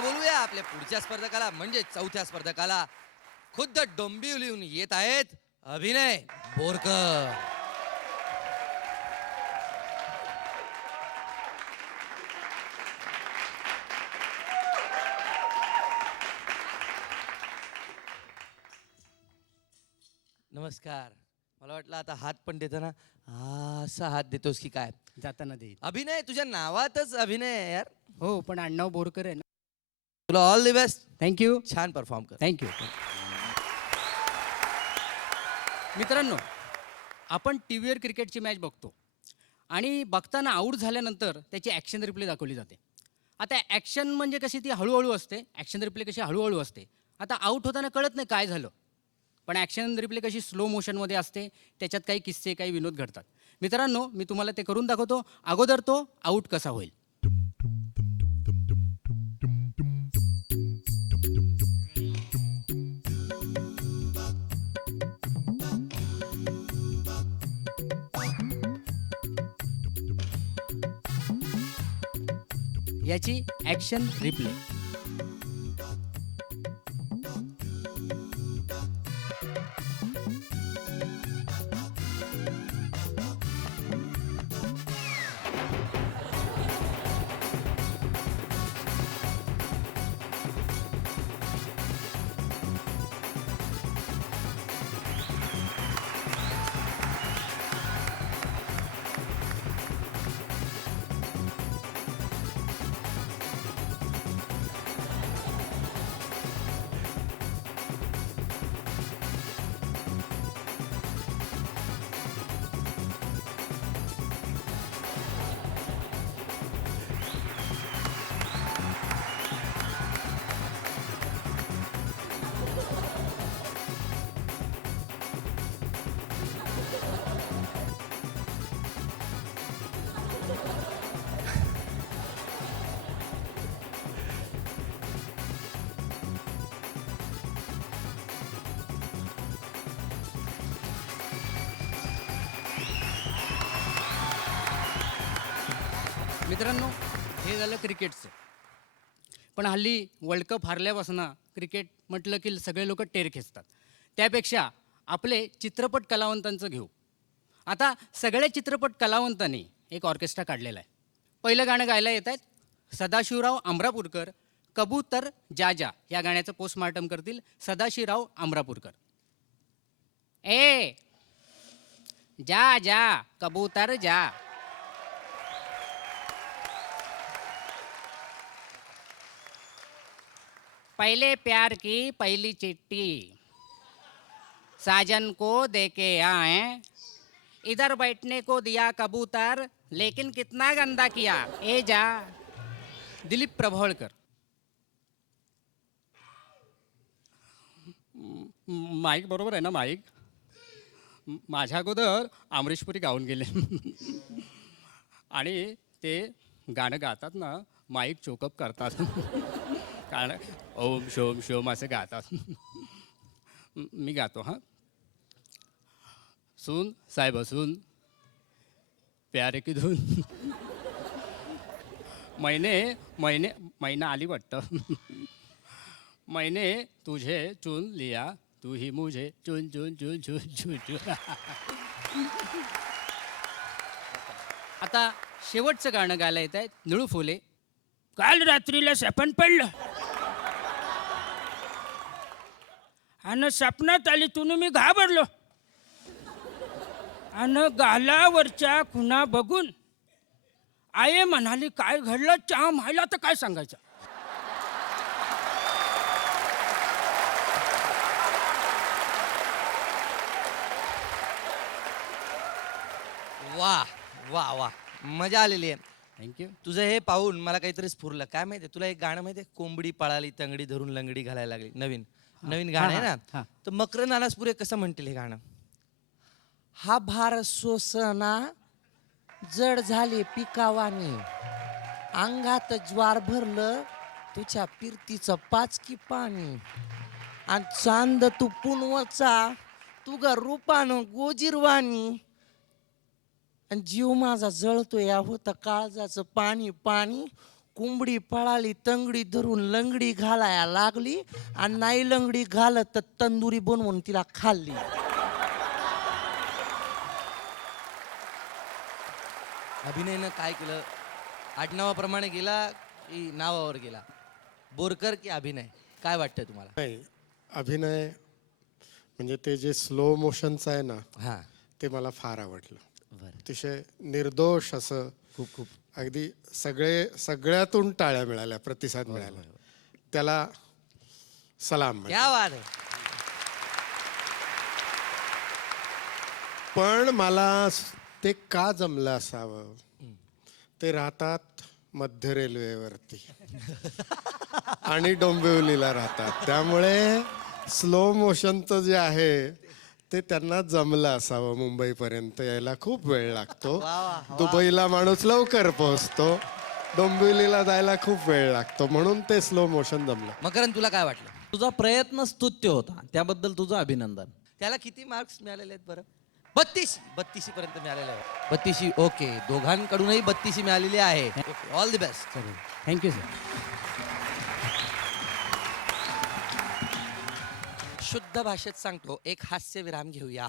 चला बोलूया आपल्या पुढच्या स्पर्धकाला म्हणजे चौथ्या स्पर्धकाला. खुद्द डोंबिवलीहून येत आहेत अभिनय बोरकर. नमस्कार. मला वाटलं आता हात पण देताना असा हात देतोस की काय. जाताना देईल. अभिनय तुझ्या नावातच अभिनय आहे यार. हो, पण आडनाव बोरकर आहे ना. तुला ऑल द बेस्ट. थँक्यू. छान परफॉर्म कर. थँक्यू. मित्रांनो, आपण टी व्हीवर क्रिकेटची मॅच बघतो आणि बघताना आऊट झाल्यानंतर त्याची ॲक्शन रिप्ले दाखवली जाते. आता ॲक्शन म्हणजे कशी ती हळूहळू असते, ॲक्शन रिप्ले कशी हळूहळू असते. आता आऊट होताना कळत नाही काय झालं, पण ॲक्शन रिप्ले कशी स्लो मोशनमध्ये असते, त्याच्यात काही किस्से काही विनोद घडतात. मित्रांनो, मी तुम्हाला ते करून दाखवतो. अगोदर तो आऊट कसा होईल. याची ॲक्शन रिप्ले. मित्रांनो, हे झालं क्रिकेटचं. पण हल्ली वर्ल्ड कप हारल्यापासून क्रिकेट म्हटलं की सगळे लोक टेर खेचतात. त्यापेक्षा आपले चित्रपट कलावंतांचं घेऊ. आता सगळ्या चित्रपट कलावंतांनी एक ऑर्केस्ट्रा काढलेला आहे. पहिलं गाणं गायला येत आहेत सदाशिवराव अमरापूरकर. कबूतर जा जा या गाण्याचं पोस्टमार्टम करतील सदाशिवराव अमरापूरकर. ए जा जा कबूतर जा. पहले प्यार की पहली चिट्ठी साजन को देके आए. इधर बैठने को दिया कबूतर लेकिन कितना गंदा किया. ए जा. दिलीप प्रभावळकर. माईक बरोबर आहे ना माईक. माझ्या अगोदर अमरीशपुरी गाऊन गेले आणि ते गाणं गातात ना माईक चोकअप करतात कारण ओम शोम शोम असे गातात. मी गातो हां. सुन साहेब सुन प्यारे की धून. मैने आली वाटतं. मैंने तुझे चुन लिया तू ही मुझे चुन चुन चुन चुन चुन चुन. आता शेवटचं गाणं गायला येत आहेत निळू फुले. काल रात्रीला सपन पडलं आणि सपनात आली तुन मी घाबरलो आणि गालावरच्या खुणा बघून आये म्हणाली काय घडलं चहा व्हायला तर काय सांगायचं. वा वा वा मजा आलेली आहे. थँक्यू. तुझं हे पाहून मला काहीतरी स्फुरलं. काय माहितीये तुला एक गाणं माहितीये कोंबडी पळाली तंगडी धरून लंगडी घालायला लागली. नवीन गाणं आहे ना. तर मकर नानासपुरे कसं म्हणतील हे गाणं. हा भार सोसना जड झाले पिकावानी अंगात ज्वार भरलं तुझ्या पिरतीचं पाचकी पाणी आणि चांद तू पुनवचा तुगा रूपानं गोजिरवाणी आणि जीव माझा जळतो या होता काळजाचं पाणी पाणी कोंबडी पळाली तंगडी धरून लंगडी घालाया लागली आणि नाही लंगडी घालत तर तंदुरी बनवून तिला खाल्ली. अभिनयनं काय केलं? आडनावाप्रमाणे गेला की नावावर गेला? बोरकर की अभिनय? काय वाटतं तुम्हाला? नाही, अभिनय म्हणजे ते जे स्लो मोशनचं आहे ना, हा, ते मला फार आवडलं. बरं. अतिशय निर्दोष असं, खूप अगदी सगळ्यातून टाळ्या मिळाल्या, प्रतिसाद मिळाला. त्याला सलाम म्हणजे. क्या बात आहे. पण मला ते का जमलं असावं? ते राहतात मध्य रेल्वेवरती आणि डोंबिवलीला राहतात, त्यामुळे स्लो मोशनचं जे आहे ते त्यांना जमलं असावं. मुंबईपर्यंत यायला खूप वेळ लागतो. दुबईला माणूस लवकर पोहोचतो, डोंबिवलीला जायला खूप वेळ लागतो, म्हणून ते स्लो मोशन जमलं. मकरंद, तुला काय वाटलं? तुझा प्रयत्न स्तुत्य होता, त्याबद्दल तुझं अभिनंदन. त्याला किती मार्क्स मिळालेले आहेत बरं? 32 पर्यंत मिळालेले आहे. 32. ओके, दोघांकडूनही 32 मिळालेली आहे. All the best. Thank you sir. शुद्ध भाषेत सांगतो, एक हास्य विराम घेऊया.